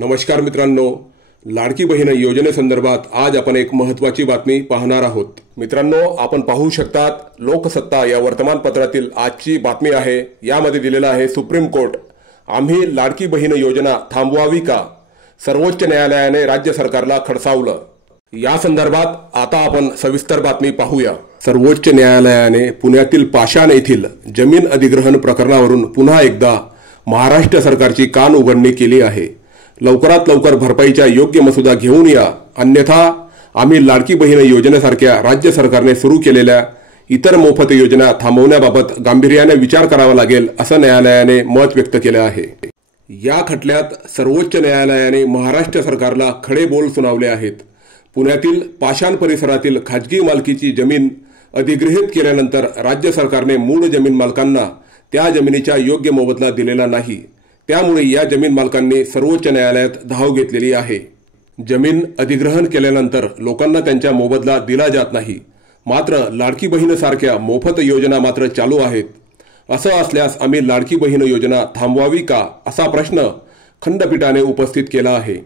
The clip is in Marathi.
नमस्कार मित्रांनो, लाडकी बहीण योजनेसंदर्भात आज आपण एक महत्त्वाची बातमी पाहणार आहोत। मित्रांनो, आपण पाहू शकतात लोकसत्ता या वर्तमानपत्रातील आजची बातमी आहे। यामध्ये दिलेला आहे सुप्रीम कोर्ट आम्ही लाडकी बहीण योजना थांबवावी का? सर्वोच्च न्यायालयाने राज्य सरकारला खडसावलं। या संदर्भात आता आपण सविस्तर बातमी पाहूया। सर्वोच्च न्यायालयाने पुण्यातील पाषाण येथील जमीन अधिग्रहण प्रकरणावरून पुन्हा एकदा महाराष्ट्र सरकारची कान उघडणी केली आहे। लवकरात लवकर भरपाईचा योग्य मसुदा घेऊन या, अन्यथा आम्ही लाडकी बहीण योजनेसारख्या राज्य सरकारने सुरू केलेल्या इतर मोफत योजना थांबवण्याबाबत गांभीर्याने विचार करावा लागेल, असं न्यायालयाने मत व्यक्त केले आहे। या खटल्यात सर्वोच्च न्यायालयाने महाराष्ट्र सरकारला खडे बोल सुनावले आहेत। पुण्यातील पाषाण परिसरातील खाजगी मालकीची जमीन अधिग्रहित केल्यानंतर राज्य सरकारने मूळ जमीन मालकांना त्या जमिनीचा योग्य मोबदला दिलेला नाही। त्यामुळे या जमीन मालकांनी सर्वोच्च न्यायालयात धाव घेतलेली आहे। जमीन अधिग्रहण केल्यानंतर लोकांना त्यांचा मोबदला दिला जात नाही, मात्र लाडकी बहीण सारख्या मोफत योजना मात्र चालू आहेत। असं असल्यास आम्ही लाडकी बहीण योजना थांबवावी का, असा प्रश्न खंडपीठाने उपस्थित केला आहे।